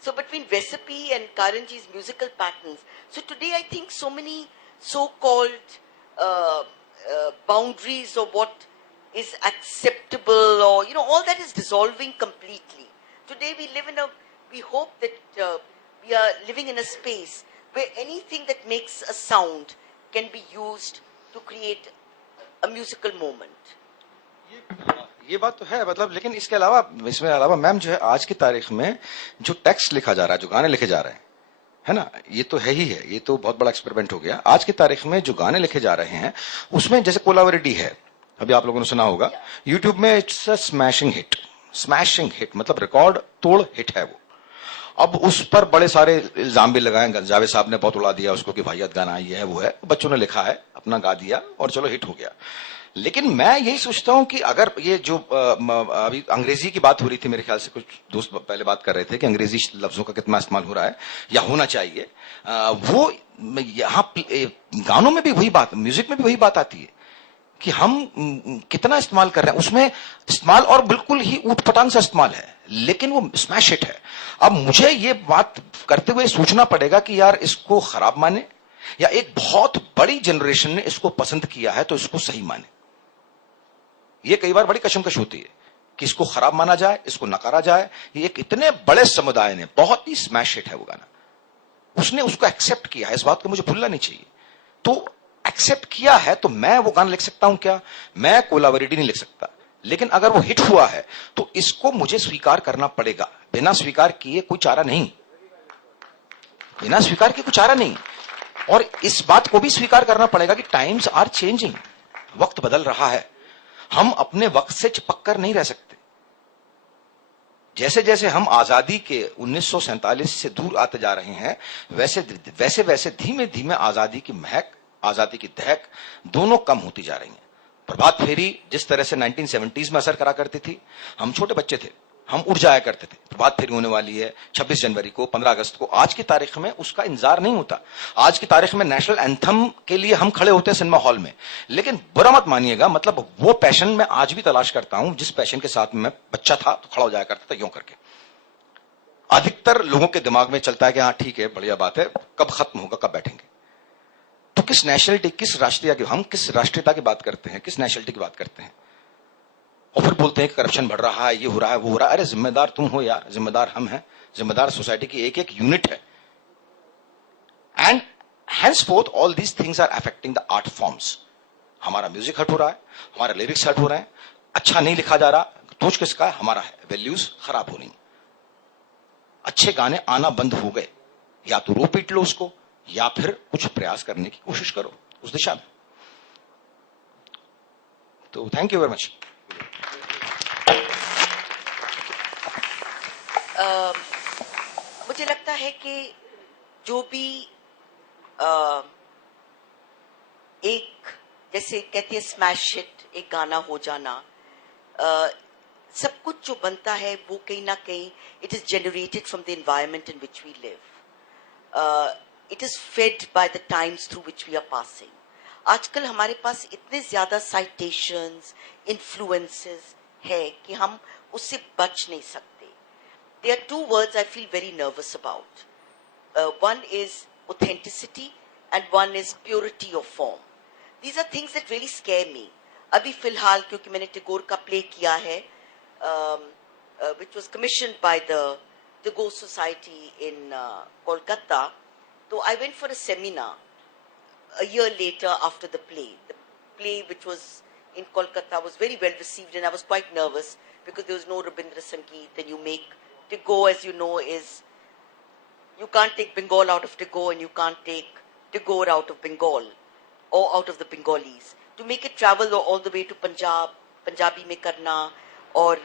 So between recipe and Karanji's musical patterns. So today I think so many so-called boundaries of what is acceptable, or, you know, all that is dissolving completely. Today we hope that we are living in a space where anything that makes a sound can be used to create a musical moment. ये बात तो है, मतलब, लेकिन इसके अलावा मैम जो है आज की तारीख में जो टेक्स्ट लिखा जा रहा है, जो गाने लिखे जा रहे हैं, है ना, ये तो है ही है, ये तो बहुत बड़ा एक्सपेरिमेंट हो गया। आज की तारीख में जो गाने लिखे जा रहे हैं उसमें जैसे कोलावेरिटी है, अभी आप लोगों ने सुना होगा यूट्यूब में, इट्स अ स्मैशिंग हिट, मतलब रिकॉर्ड तोड़ हिट है वो। अब उस पर बड़े सारे इल्जाम भी लगाए, जावेद साहब ने बहुत उड़ा दिया उसको कि भाईयात गाना ये है वो है, बच्चों ने लिखा है, अपना गा दिया और चलो हिट हो गया। लेकिन मैं यही सोचता हूं कि अगर ये जो अभी अंग्रेजी की बात हो रही थी, मेरे ख्याल से कुछ दोस्त पहले बात कर रहे थे कि अंग्रेजी लफ्जों का कितना इस्तेमाल हो रहा है या होना चाहिए, वो यहाँ गानों में भी वही बात, म्यूजिक में भी वही बात आती है कि हम कितना इस्तेमाल कर रहे हैं। उसमें इस्तेमाल और बिल्कुल ही ऊटपटांग सा इस्तेमाल है, लेकिन वो स्मैश हिट है। अब मुझे ये बात करते हुए सोचना पड़ेगा कि यार इसको खराब माने या एक बहुत बड़ी जनरेशन ने इसको पसंद किया है तो इसको सही माने। ये कई बार बड़ी कशमकश होती है कि इसको खराब माना जाए, इसको नकारा जाए। ये एक इतने बड़े समुदाय ने, बहुत ही स्मैश हिट है वो गाना, उसने उसको एक्सेप्ट किया है, इस बात को मुझे भूलना नहीं चाहिए। तो एक्सेप्ट किया है तो मैं वो गाना लिख सकता हूं क्या? मैं कोलावेरिटी नहीं लिख सकता, लेकिन अगर वो हिट हुआ है तो इसको मुझे स्वीकार करना पड़ेगा। बिना स्वीकार किए कोई चारा नहीं, बिना स्वीकार किए कोई चारा नहीं। और इस बात को भी स्वीकार करना पड़ेगा कि टाइम्स आर चेंजिंग, वक्त बदल रहा है, हम अपने वक्त से चिपक कर नहीं रह सकते। जैसे जैसे हम आजादी के 1947 से दूर आते जा रहे हैं, वैसे वैसे धीमे धीमे आजादी की महक, आजादी की दहक दोनों कम होती जा रही हैं। प्रभात फेरी जिस तरह से 1970s में असर करा करती थी, हम छोटे बच्चे थे, हम उठ जाया करते थे, प्रभात फेरी होने वाली है 26 जनवरी को, 15 अगस्त को। आज की तारीख में उसका इंतजार नहीं होता। आज की तारीख में नेशनल एंथम के लिए हम खड़े होते हैं सिनेमा हॉल में। लेकिन बुरा मत मानिएगा, मतलब वो पैशन मैं आज भी तलाश करता हूं जिस पैशन के साथ मैं बच्चा था तो खड़ा हो जाया करता था यूं करके। अधिकतर लोगों के दिमाग में चलता है कि हाँ ठीक है, बढ़िया बात है, कब खत्म होगा, कब बैठेंगे। तो किस नेशनलिटी, किस राष्ट्रीय की, हम किस राष्ट्रीयता की बात करते हैं, किस नेशनलिटी की बात करते हैं? और फिर बोलते हैं कि करप्शन बढ़ रहा है, ये हो रहा है, वो हो रहा है। अरे जिम्मेदार तुम हो यार, जिम्मेदार हम हैं, जिम्मेदार सोसाइटी की एक एक यूनिट है। And henceforth all these things are affecting the art forms. हमारा म्यूजिक हट हो रहा है, हमारे लिरिक्स हट हो रहे हैं, अच्छा नहीं लिखा जा रहा। दोष किसका है? हमारा है। वैल्यूज खराब हो रही, अच्छे गाने आना बंद हो गए। या तो रो पीट लो उसको, या फिर कुछ प्रयास करने की कोशिश करो उस दिशा में। तो थैंक यू वेरी मच। मुझे लगता है कि जो भी uh, एक जैसे कहते हैं स्मैश हिट, एक गाना हो जाना, सब कुछ जो बनता है वो कहीं ना कहीं it is generated from the environment in which we live, it is fed by the times through which we are passing. आजकल हमारे पास इतने ज्यादा साइटेशंस, इन्फ्लुएंसेस है कि हम उससे बच नहीं सकते. There are two words I feel very nervous about. One is authenticity and one is purity of form. These are things that really scare me. अभी फिलहाल क्योंकि मैंने टैगोर का प्ले किया है, which was commissioned by the Tagore Society in Kolkata. So I went for a seminar a year later after the play. The play which was in Kolkata was very well received and I was quite nervous because there was no Rabindra Sangeet, and you make Tagore, as you know, is you can't take Bengal out of Tagore and you can't take Tagore out of Bengal or out of the Bengalis. To make it travel all the way to Punjab, Punjabi mein karna, और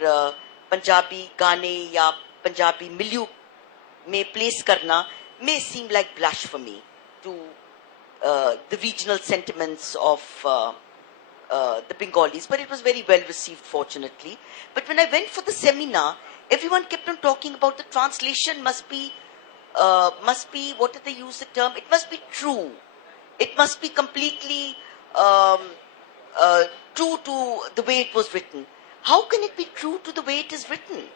Punjabi गाने या Punjabi milieu में place करना may seem like blasphemy to the regional sentiments of the Bengalis, but it was very well received, fortunately. But when I went for the seminar, everyone kept on talking about the translation must be, what did they use the term? It must be true. It must be completely true to the way it was written. How can it be true to the way it is written?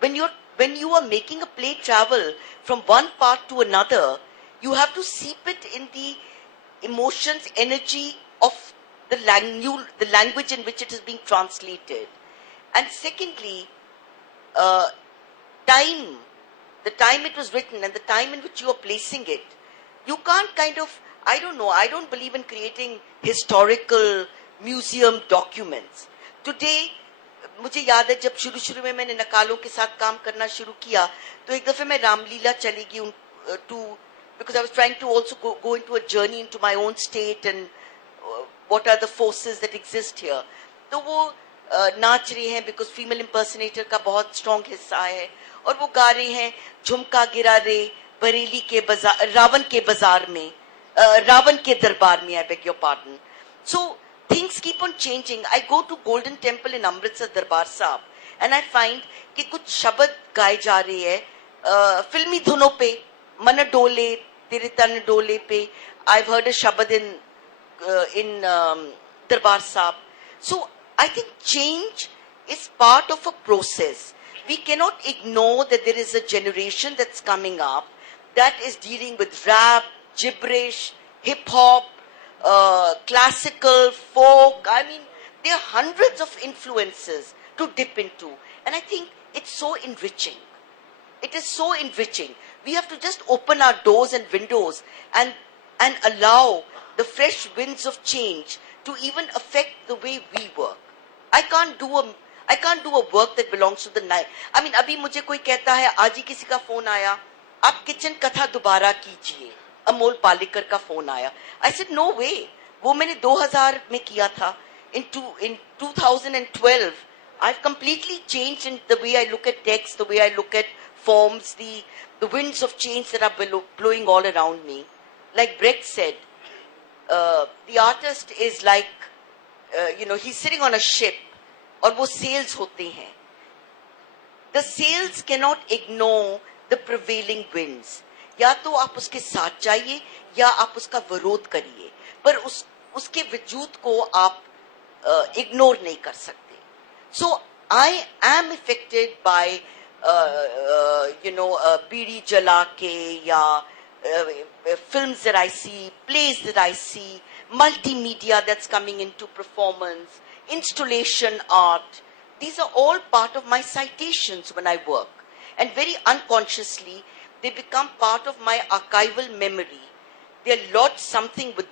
When you are making a play travel from one part to another, you have to seep it in the emotions, energy of the language in which it is being translated. And secondly, time. The time it was written and the time in which you are placing it, you can't kind of, I don't know, I don't believe in creating historical museum documents. Today, मुझे याद है जब शुरू में मैंने नकालों के साथ काम करना शुरू किया, तो एक दफे मैं रामलीला चली गई because I was trying to also go into a journey into my own state and what are the forces that exist here. तो वो नाच रही हैं because female impersonator का बहुत strong हिस्सा है, और वो गा रहे हैं झुमका गिरा रे बरेली के बाजार, रावण के बाजार में, रावण के दरबार में, I beg your pardon. So things keep on changing. I go to Golden Temple in Amritsar Darbar Sahib and I find कि कुछ शब्द गाए जा रहे हैं फिल्मी धुनों पे, मन डोले तेरे तन डोले पे. I've heard a shabad in Darbar Sahib. So I think change is part of a process. We cannot ignore that there is a generation that's coming up that is dealing with rap, gibberish, hip-hop, classical, folk. I mean, there are hundreds of influences to dip into. And I think it's so enriching. It is so enriching. We have to just open our doors and windows and allow the fresh winds of change to even affect the way we work. I can't do a work that belongs to the night. I mean, अभी मुझे कोई कहता है, आज ही किसी का फोन आया, आप किचन कथा दोबारा कीजिए, अमोल पालेकर का फोन आया. I said no way. वो मैंने 2000 में किया था. In 2012, I've completely changed in the way I look at text, the way I look at forms, the winds of change that are blowing all around me. Like Brecht said, the artist is like, he's sitting on a ship, और वो sails होते हैं. The sails cannot ignore the prevailing winds. या तो आप उसके साथ जाइए या आप उसका विरोध करिए, पर उसके वजूद को आप इग्नोर नहीं कर सकते. So I am affected by बीड़ी जला के या films that I see, plays that I see, multimedia that's coming into performance, installation art. These are all part of my citations when I work. And very unconsciously, they become part of my archival memory. They lodge something with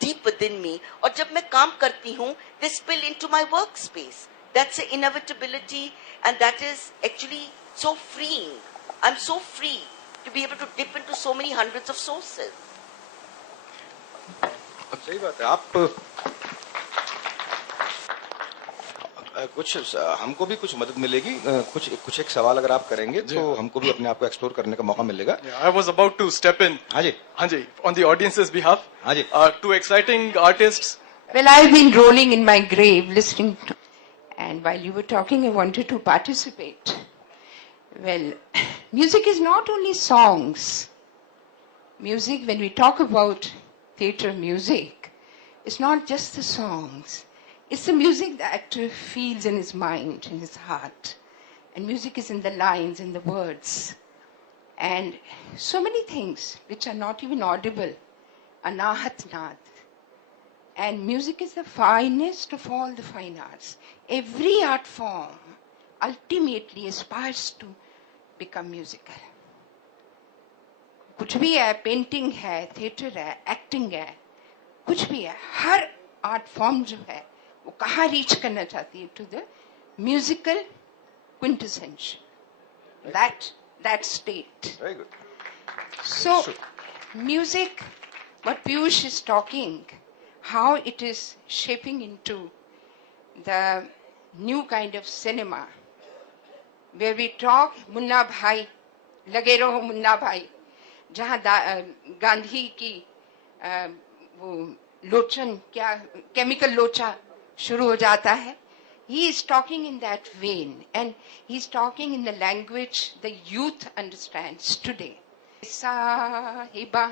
deep within me. और जब मैं काम करती हूँ, they spill into my workspace. That's an inevitability, and that is actually so freeing. I'm so free to be able to dip into so many hundreds of sources. सही बात है. आप कुछ हमको भी कुछ मदद मिलेगी, कुछ एक सवाल अगर आप करेंगे तो हमको भी अपने आप को एक्सप्लोर करने का मौका मिलेगा। I was about to step in. हाँ जी, On the audience's behalf. हाँ जी। Two exciting artists. Well, I've been rolling in my grave listening to, and while you were talking, I wanted to participate. Well, music is not only songs. Music, when we talk about theatre music, it's not just the songs. It's the music the actor feels in his mind, in his heart. And music is in the lines, in the words. And so many things which are not even audible. Anahat Naad. And music is the finest of all the fine arts. Every art form ultimately aspires to become musical. कुछ भी है, पेंटिंग है, थिएटर है, एक्टिंग है, कुछ भी है, हर आर्ट फॉर्म जो है वो कहाँ रीच करना चाहती है, to the musical quintessence, that state. Very good. So, music, what Piyush is talking, how it is shaping into the new kind of cinema, where we talk, Munna Bhai, lage raho Munna Bhai, जहाँ गांधी की वो लोचन, क्या केमिकल लोचा शुरू हो जाता है. He is talking in that vein, and he's talking in the language the youth understands today. साहिबा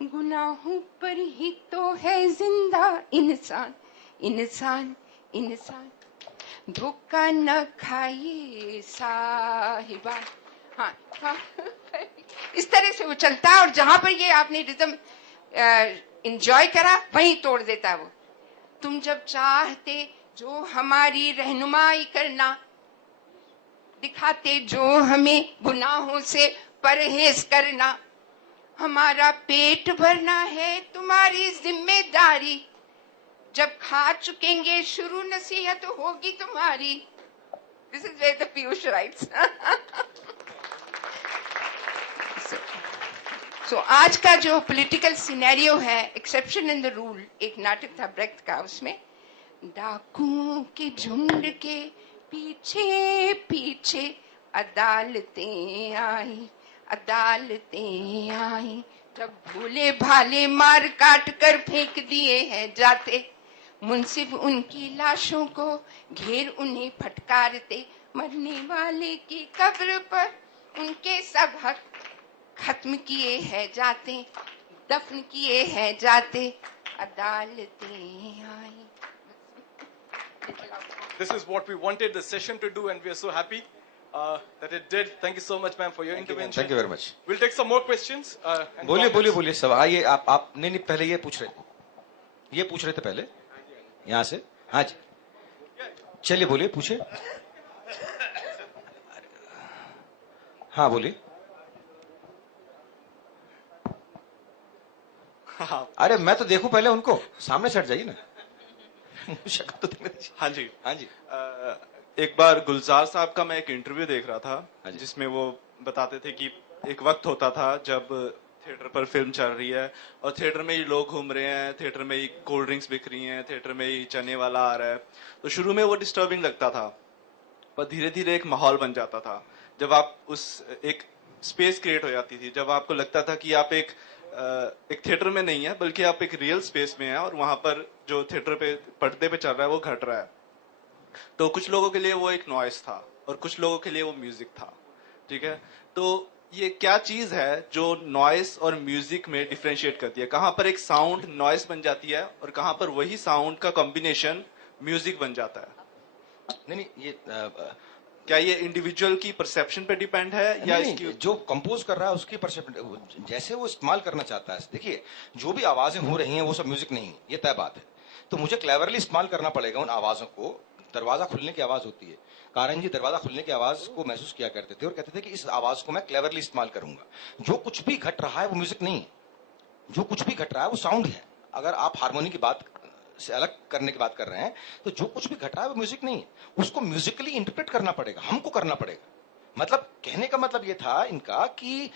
गुनाहों पर ही तो है जिंदा इंसान, इंसान, इंसान, धोखा न खाइए साहिबा. हाँ, हाँ. इस तरह से वो चलता है, और जहां पर ये आपने रिदम एंजॉय करा वहीं तोड़ देता है वो. तुम जब चाहते जो हमारी रहनुमाई करना, दिखाते जो हमें गुनाहों से परहेज करना, हमारा पेट भरना है तुम्हारी जिम्मेदारी, जब खा चुकेंगे शुरू नसीहत होगी तुम्हारी. This is where the Piyush writes. So, आज का जो पॉलिटिकल सिनेरियो है, एक्सेप्शन इन द रूल, एक नाटक था ब्रेख्ट का, उसमें डाकुओं के झुंड के पीछे पीछे अदालतें आई, अदालतें आई, जब भोले भाले मार काट कर फेंक दिए हैं जाते, मुंसिफ उनकी लाशों को घेर उन्हें फटकारते, मरने वाले की कब्र पर उनके सब हक खत्म किए हैं जाते, दफन किए हैं जाते, अदालतें आई. This is what we wanted the session to do, and we are so happy that it did. Thank you so much, ma'am, for your intervention. Thank you very much. We'll take some more questions. बोलिए सब आइए. आप नहीं पहले ये पूछ रहे थे पहले यहाँ से. हाँ जी, चलिए बोलिए, पूछिए. हाँ बोलिए. अरे मैं तो देखूं पहले उनको, सामने से हट जाइए ना. शक्ल तो देखने दीजिए. हाँ जी, हाँ जी. एक बार गुलजार साहब का मैं एक इंटरव्यू देख रहा था, जिसमें वो बताते थे कि एक वक्त होता था जब थिएटर पर फिल्म चल रही है और थिएटर में ही लोग घूम रहे हैं, थिएटर में ही कोल्ड ड्रिंक्स बिक रही हैं, थिएटर में ही चने वाला आ रहा है. तो शुरू में वो डिस्टर्बिंग लगता था, पर धीरे धीरे एक माहौल बन जाता था. जब आप उस एक स्पेस क्रिएट हो जाती थी, जब आपको लगता था कि आप एक थिएटर में नहीं है बल्कि आप एक रियल स्पेस में हैं और वहां पर जो थिएटर पे पर्दे पे चल रहा है वो घट रहा है. तो कुछ लोगों के लिए वो एक नॉइस था और कुछ लोगों के लिए वो म्यूजिक था. ठीक है, तो ये क्या चीज है जो नॉइस और म्यूजिक में डिफरेंशिएट करती है? कहाँ पर एक साउंड नॉइस बन जाती है और कहाँ पर वही साउंड का कॉम्बिनेशन म्यूजिक बन जाता है? नहीं, ये क्या ये इंडिविजुअल की परसेप्शन पे डिपेंड है या इसकी जो कंपोज कर रहा है उसकी परसेप्शन, जैसे वो इस्तेमाल करना चाहता है. देखिए, जो भी आवाजें हो रही हैं वो सब म्यूजिक नहीं है, ये तय बात है. तो मुझे क्लेवरली इस्तेमाल करना पड़ेगा उन आवाजों को. दरवाजा खुलने की आवाज होती है, कारण जी दरवाजा खुलने की आवाज को महसूस किया करते थे और कहते थे कि इस आवाज को मैं क्लेवरली इस्तेमाल करूंगा. जो कुछ भी घट रहा है वो म्यूजिक नहीं है, जो कुछ भी घट रहा है वो साउंड है. अगर आप हारमोनी की बात से अलग करने की बात कर रहे हैं तो जो कुछ भी घट रहा है वो म्यूजिक नहीं है, उसको म्यूजिकली इंटरप्रेट करना पड़ेगा, हमको करना पड़ेगा. मतलब कहने का मतलब ये था इनका कि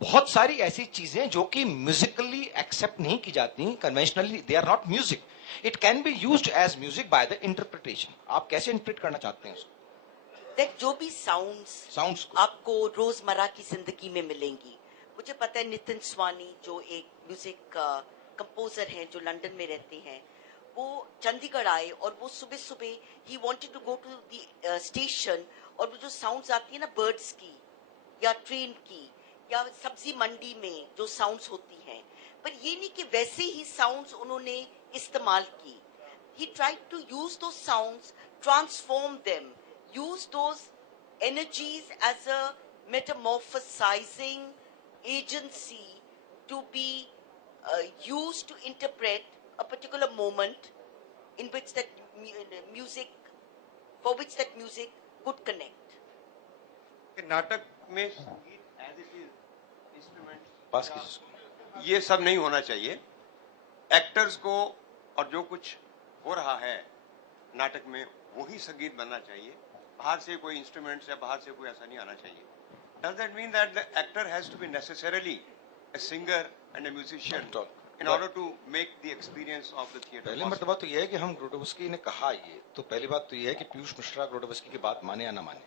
बहुत सारी ऐसी चीजें जो कि म्यूजिकली एक्सेप्ट नहीं की जाती, conventionally they are not music, it can be used as music by the interpretation. आप कैसे इंटरप्रेट करना चाहते हैं उसको? देख, जो भी साउंड्स को आपको रोजमर्रा की जिंदगी में मिलेंगी. मुझे पता है नितिन स्वानी जो एक म्यूजिक कंपोजर हैं जो लंदन में रहते हैं, वो चंडीगढ़ आए और वो सुबह सुबह ही wanted to go to the station, और वो जो साउंड्स आती है ना बर्ड्स की या ट्रेन की या सब्जी मंडी में जो साउंड्स होती हैं, पर ये नहीं कि वैसे ही साउंड्स उन्होंने इस्तेमाल की. He tried to use those sounds, transform them, use those energies as a metamorphosizing agency to be used to interpret a particular moment in which that music, for which that music could connect. नाटक में संगीत एज इट इज इंस्ट्रूमेंट पास कीजिए. ये सब नहीं होना चाहिए. एक्टर्स को और जो कुछ हो रहा है नाटक में वही संगीत बनना चाहिए. बाहर से कोई इंस्ट्रूमेंट्स या बाहर से कोई ऐसा नहीं आना चाहिए. Does that mean that the actor has to be necessarily a singer and a musician in order to make the experience of the theatre? पहली मर्तबा तो यह है कि हम ग्रोडोवस्की ने कहा ये, तो पहली बात तो यह है कि पीयूष मिश्रा ग्रोडोवस्की की बात माने या ना माने,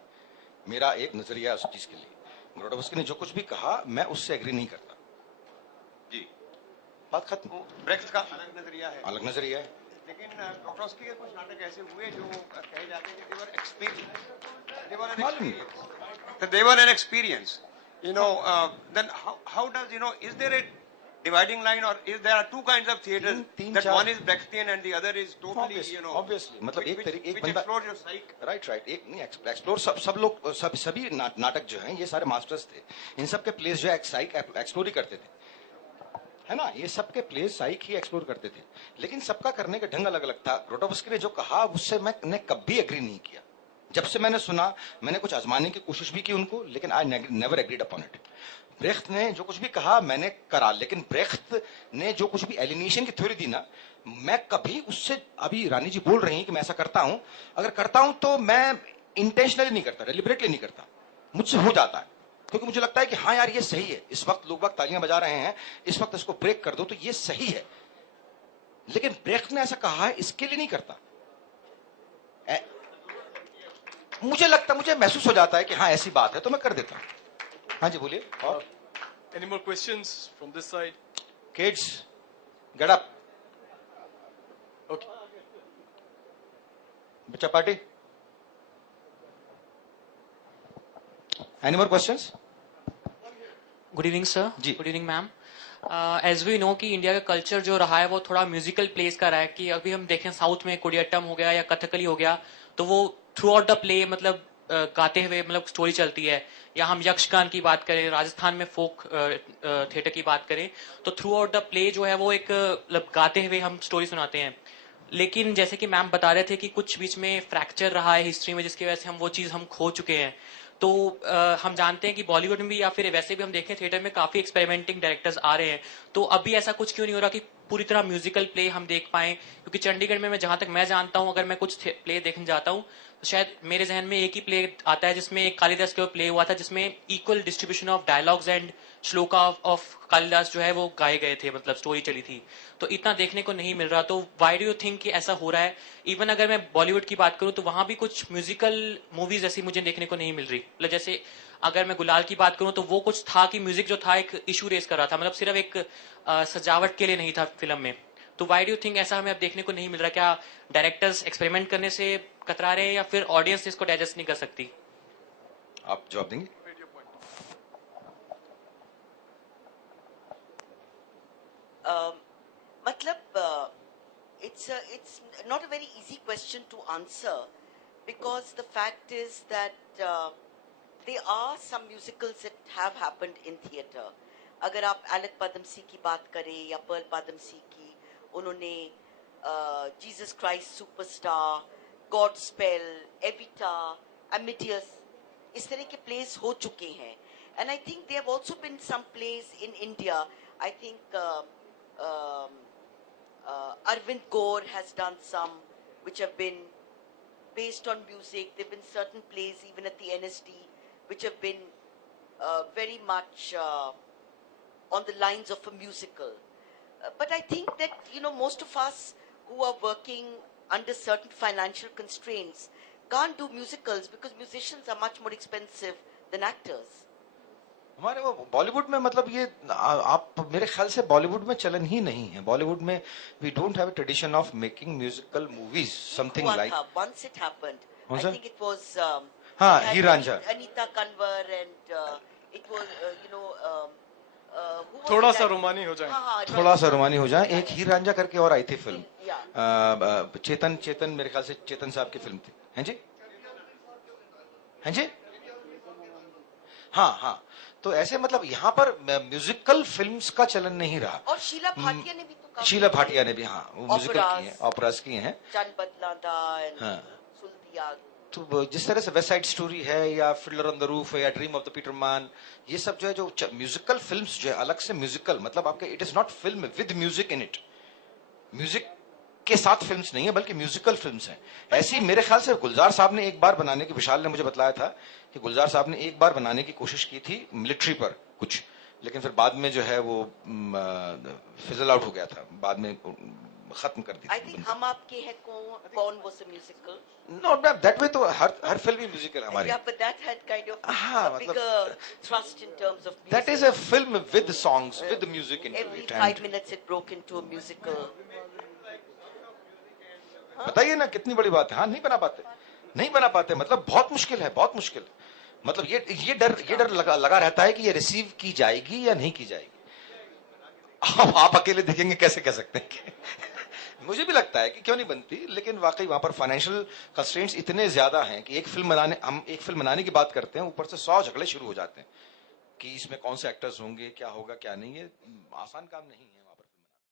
मेरा एक नजरिया उस चीज के लिए. ग्रोडोवस्की ने जो कुछ भी कहा मैं उससे एग्री नहीं करता. जी, बात खत्म. ब्रेख्त का अलग नजरिया है. अलग नजरिया है. लेकिन ग्रोडोवस्की के कुछ नाटक ऐसे हुए जो कहे जाते हैं कि they were experienced. They were an experience. You know, then how does, you know, is there a dividing line, or is there are two kinds of theatres that one is Brechtian and the other is totally, you know, obviously, मतलब एक तरीके एक which बंदा explores your psyche. राइट एक नहीं एक्सप्लोर सब लोग सभी नाटक जो हैं ये सारे मास्टर्स थे. इन सब के प्लेस जो है साइक एक्सप्लोर ही करते थे, है ना. ये सबके प्लेस साइक ही एक्सप्लोर करते थे, लेकिन सबका करने का ढंग अलग अलग था. ग्रोडोवस्की ने जो कहा उससे मैंने कभी एग्री नहीं किया. जब से मैंने सुना मैंने कुछ आजमाने की कोशिश भी की उनको, लेकिन I never agreed upon it. Brecht ने जो कुछ भी कहा मैंने करा, लेकिन ब्रेख्त ने जो कुछ भी एलिनेशन की थ्योरी दी ना, मैं कभी उससे, अभी रानी जी बोल रही हैं कि मैं ऐसा करता हूं, अगर करता हूं तो मैं इंटेंशनली नहीं करता, डेलिबरेटली नहीं करता, मुझसे हो जाता है. क्योंकि मुझे लगता है कि हाँ यार ये सही है, इस वक्त लोग तालियां बजा रहे हैं, इस वक्त इसको ब्रेक कर दो तो ये सही है. लेकिन ब्रेख्त ने ऐसा कहा है इसके लिए नहीं करता. मुझे लगता, मुझे महसूस हो जाता है कि हाँ ऐसी बात है तो मैं कर देता हूं. हाँ जी बोलिए. और Any more questions from this side? Kids get up. Okay. बच्चा party. Any more questions? Good evening sir. जी. Good evening ma'am. As we know कि इंडिया का कल्चर जो रहा है वो थोड़ा म्यूजिकल प्लेस का रहा है. कि अभी हम देखें साउथ में कुडियाट्टम हो गया या कथकली हो गया, तो वो थ्रू आउट द प्ले मतलब गाते हुए मतलब स्टोरी चलती है. या हम यक्षगान की बात करें, राजस्थान में फोक थिएटर की बात करें, तो थ्रू आउट द प्ले जो है वो एक मतलब गाते हुए हम स्टोरी सुनाते हैं. लेकिन जैसे कि मैम बता रहे थे कि कुछ बीच में फ्रैक्चर रहा है हिस्ट्री में, जिसकी वजह से हम वो चीज हम खो चुके हैं. तो हम जानते हैं कि बॉलीवुड में भी या फिर वैसे भी हम देखें थिएटर में काफी एक्सपेरिमेंटिंग डायरेक्टर्स आ रहे हैं. तो अभी ऐसा कुछ क्यों नहीं हो रहा कि पूरी तरह म्यूजिकल प्ले हम देख पाए? क्योंकि चंडीगढ़ में मैं जहां तक मैं जानता हूं, अगर मैं कुछ प्ले देखने जाता हूं तो शायद मेरे जहन में एक ही प्ले आता है जिसमें एक कालिदास के प्ले हुआ था, जिसमें equal distribution of dialogues and shloka of Kalidas जो है वो गाए गए थे, मतलब स्टोरी चली थी. तो इतना देखने को नहीं मिल रहा. तो व्हाई डू यू थिंक कि ऐसा हो रहा है? इवन अगर मैं बॉलीवुड की बात करूं तो वहां भी कुछ म्यूजिकल मूवीज ऐसी मुझे देखने को नहीं मिल रही. मतलब जैसे अगर मैं गुलाल की बात करूं तो वो कुछ था कि म्यूजिक जो था एक इशू रेस कर रहा था, मतलब सिर्फ एक सजावट के लिए नहीं था फिल्म में. तो व्हाई डू यू थिंक ऐसा हमें अब देखने को नहीं मिल रहा? क्या डायरेक्टर्स एक्सपेरिमेंट करने से कतरा रहे हैं या फिर ऑडियंस इसको डाइजेस्ट नहीं कर सकती? आप जवाब देंगे? मतलब it's not a very easy question to answer, because the fact is that there are some musicals that have happened in theatre. अगर आप एलेक पदमसी की बात करें या पर्ल पदमसी की, उन्होंने Jesus Christ superstar, Godspell, Evita, Amadeus, इस तरह के प्लेस हो चुके हैं. And I think there have also been some plays in India. I think Arvind Kaur has done some which have been based on music. There have been certain plays even at the NSD which have been very much on the lines of a musical. But I think that, you know, most of us who are working under certain financial constraints can't do musicals because musicians are much more expensive than actors. हमारे वो बॉलीवुड में मतलब ये आप मेरे ख्याल से बॉलीवुड में चलन ही नहीं है. बॉलीवुड में we don't have a tradition of making musical movies something like. Once it happened. I think it was हाँ हीर Ranjha. Anita Kanwar and it was who was थोड़ा the सा guy? रोमानी हो जाए. हाँ, थोड़ा सा रोमानी हो जाए. एक हीर रांझा करके और आई थी फिल्म. चेतन मेरे ख्याल से चेतन साहब की फिल्म थी. हैं जी, हैं जी. हाँ हाँ. तो ऐसे मतलब यहाँ पर म्यूजिकल फिल्म्स का चलन नहीं रहा. और शीला भाटिया ने भी तो काफी शीला भाटिया ने भी हाँ वो म्यूजिकल किए हैं, ऑपरास किए हैं. चंद बदलादा हाँ. सुल्तिया. तो जिस तरह से वेस्ट साइड स्टोरी है या फिडलर ऑन द रूफ है या dream of the Peter man, ये सब जो है जो म्यूजिकल फिल्म्स जो है अलग से म्यूजिकल मतलब आपके it is not film with music in it. Music के साथ फिल्म्स नहीं है बल्कि म्यूजिकल फिल्म्स हैं. ऐसी मेरे ख्याल से गुलजार साहब ने एक बार बनाने की, विशाल ने मुझे बताया था कि गुलजार साहब ने एक बार बनाने की कोशिश की थी मिलिट्री पर कुछ, लेकिन फिर बाद में जो है वो फिजल आउट हो गया था. बाद में खत्म कर दी. I think हम आपके हैं कौन was a musical. No, that way तो हर फिल्म ही म्यूजिकल हमारी. Yeah, but that had kind of हाँ, a bigger thrust in terms of music. That is a film with songs, with the music into Every it. 5 minutes it broke into a musical. बताइए ना कितनी बड़ी बात है. हाँ नहीं बना पाते मतलब बहुत मुश्किल है, बहुत मुश्किल. मतलब ये डर लगा रहता है कि ये रिसीव की जाएगी या नहीं की जाएगी. आप अकेले देखेंगे कैसे कह सकते हैं. मुझे भी लगता है कि क्यों नहीं बनती, लेकिन वाकई वहां पर फाइनेंशियल कंस्ट्रेंट्स इतने ज्यादा हैं कि हम एक फिल्म बनाने की बात करते हैं, ऊपर से 100 झगड़े शुरू हो जाते हैं कि इसमें कौन से एक्टर्स होंगे, क्या होगा क्या नहीं. ये आसान काम नहीं है.